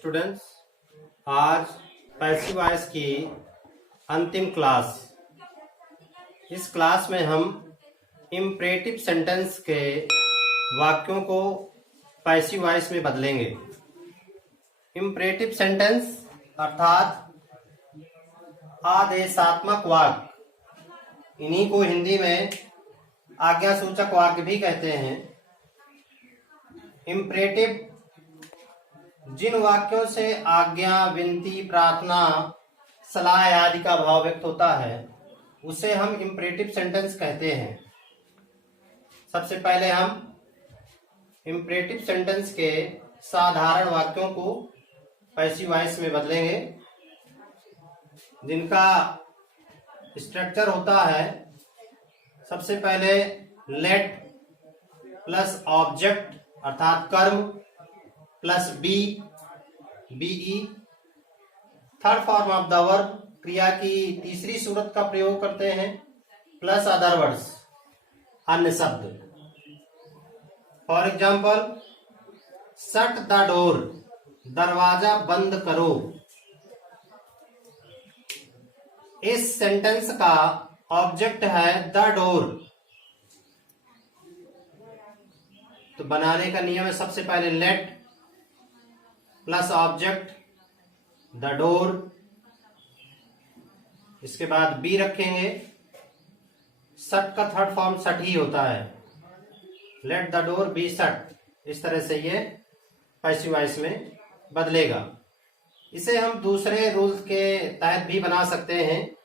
Students, आज passive voice की अंतिम क्लास। इस क्लास में हम इम्परेटिव सेंटेंस के वाक्यों को पैसिव वॉइस में बदलेंगे। इम्परेटिव सेंटेंस अर्थात आदेशात्मक वाक्य, इन्हीं को हिंदी में आज्ञासूचक वाक्य भी कहते हैं। इम्परेटिव जिन वाक्यों से आज्ञा, विनती, प्रार्थना, सलाह आदि का भाव व्यक्त होता है उसे हम इम्परेटिव सेंटेंस कहते हैं। सबसे पहले हम इम्परेटिव सेंटेंस के साधारण वाक्यों को पैसिव वॉइस में बदलेंगे, जिनका स्ट्रक्चर होता है। सबसे पहले लेट प्लस ऑब्जेक्ट अर्थात कर्म plus be, third form of the verb, क्रिया की तीसरी सूरत का प्रयोग करते हैं, प्लस अदर वर्ड्स, अन्य शब्द। For example, shut the door, दरवाजा बंद करो। इस सेंटेंस का ऑब्जेक्ट है द डोर, तो बनाने का नियम है सबसे पहले late plus object the door, इसके बाद बी रखेंगे। शट का थर्ड फॉर्म शट ही होता है, let the door be shut. इस तरह से ये पैसिव वॉइस में बदलेगा। इसे हम दूसरे रूल्स के तहत भी बना सकते हैं।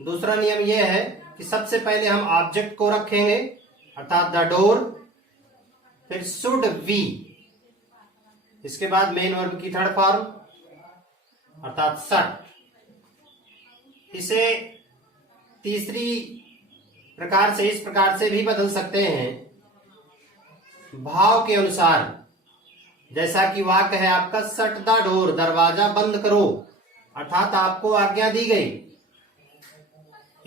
दूसरा नियम यह है कि सबसे पहले हम ऑब्जेक्ट को रखेंगे अर्थात द डोर, फिर शुड बी, इसके बाद मेन वर्ब की थर्ड फॉर्म अर्थात शट। इसे तीसरी प्रकार से इस प्रकार से भी बदल सकते हैं, भाव के अनुसार। जैसा कि वाक्य है आपका शट द डोर, दरवाजा बंद करो, अर्थात आपको आज्ञा दी गई।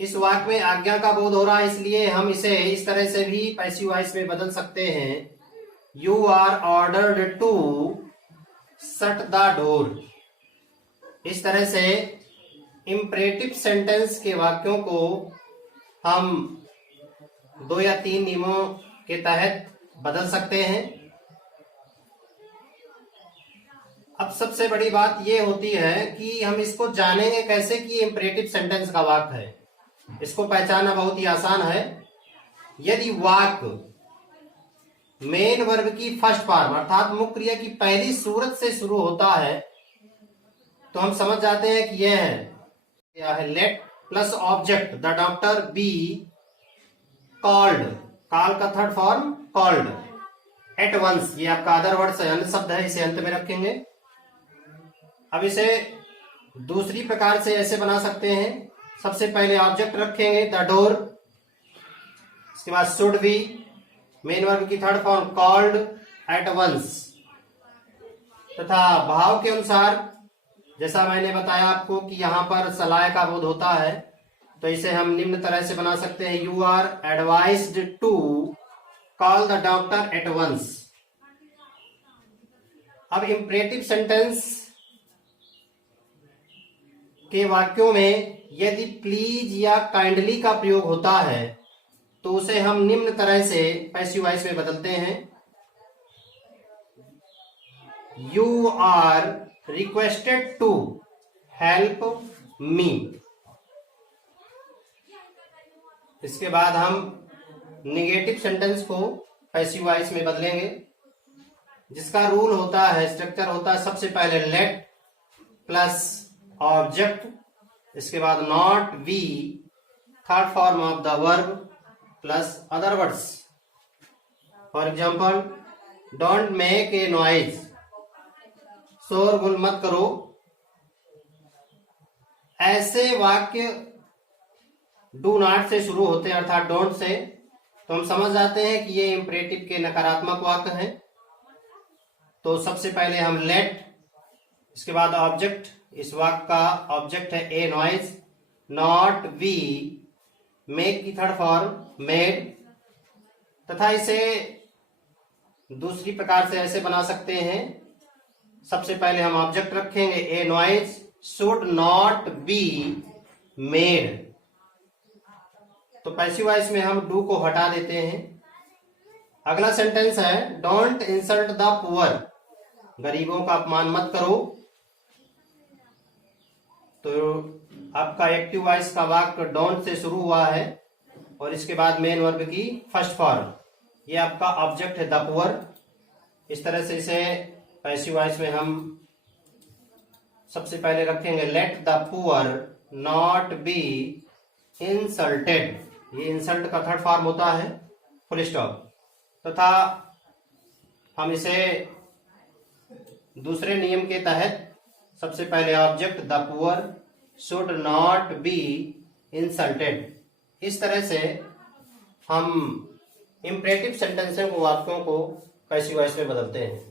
इस वाक्य में आज्ञा का बोध हो रहा है, इसलिए हम इसे इस तरह से भी पैसिव वॉइस में बदल सकते हैं, you are ordered to shut the door. इस तरह से इम्परेटिव सेंटेंस के वाक्यों को हम 2 या 3 नियमों के तहत बदल सकते हैं। अब सबसे बड़ी बात यह होती है कि हम इसको जानेंगे कैसे कि इम्परेटिव सेंटेंस का वाक्य है। इसको पहचानना बहुत ही आसान है। यदि वाक्य मेन वर्ब की फर्स्ट फॉर्म अर्थात मुख्य क्रिया की पहली सूरत से शुरू होता है तो हम समझ जाते हैं कि यह है let plus object the doctor be called, call का third form called, at once, ये आपका अदर वर्ड्स है, अन्य शब्द है, इसे अंत में रखेंगे। अब इसे दूसरी प्रकार से ऐसे बना सकते हैं, सबसे पहले ऑब्जेक्ट रखेंगे द डोर, इसके बाद शुड बी, मेन वर्ब की third form called, at once, तथा भाव के अनुसार जैसा मैंने बताया आपको कि यहां पर सलाह का बोध होता है, तो इसे हम निम्न तरह से बना सकते हैं, you are advised to call the doctor at once. अब इम्परेटिव सेंटेंस के वाक्यों में यदि प्लीज या काइंडली का प्रयोग होता है तो उसे हम निम्न तरह से पैसिव वॉइस में बदलते हैं, you are requested to help me. इसके बाद हम निगेटिव सेंटेंस को पैसिव वॉइस में बदलेंगे, जिसका रूल होता है, स्ट्रक्चर होता है, सबसे पहले लेट प्लस ऑब्जेक्ट, इसके बाद not be, third form of the verb plus other words. For example, don't make a noise, शोरगुल मत करो। ऐसे वाक्य डू नॉट से शुरू होते हैं अर्थात डोंट से, तो हम समझ जाते हैं कि ये इम्परेटिव के नकारात्मक वाक्य हैं। तो सबसे पहले हम लेट, इसके बाद ऑब्जेक्ट, इस वाक्य का ऑब्जेक्ट है ए नॉइज, नॉट बी, मेक की थर्ड फॉर्म मेड, तथा इसे दूसरी प्रकार से ऐसे बना सकते हैं, सबसे पहले हम ऑब्जेक्ट रखेंगे, ए noise should not be made. तो पैसिव वॉइस में हम डू को हटा देते हैं। अगला सेंटेंस है डोंट इंसल्ट द पुअर, गरीबों का अपमान मत करो। तो आपका एक्टिव वॉइस का वाक्य डोंट से शुरू हुआ है और इसके बाद मेन वर्ब की फर्स्ट फॉर्म, ये आपका ऑब्जेक्ट है द पुअर। इस तरह से इसे पैसिव वॉइस में हम सबसे पहले रखेंगे let the poor not be insulted, ये इंसल्ट का थर्ड फॉर्म होता है फुल स्टॉप। तथा हम इसे दूसरे नियम के तहत सबसे पहले object the poor should not be insulted, इस तरह से हम इंपरेटिव सेंटेंसेस को, वाक्यों को पैसिव वॉइस में बदलते हैं।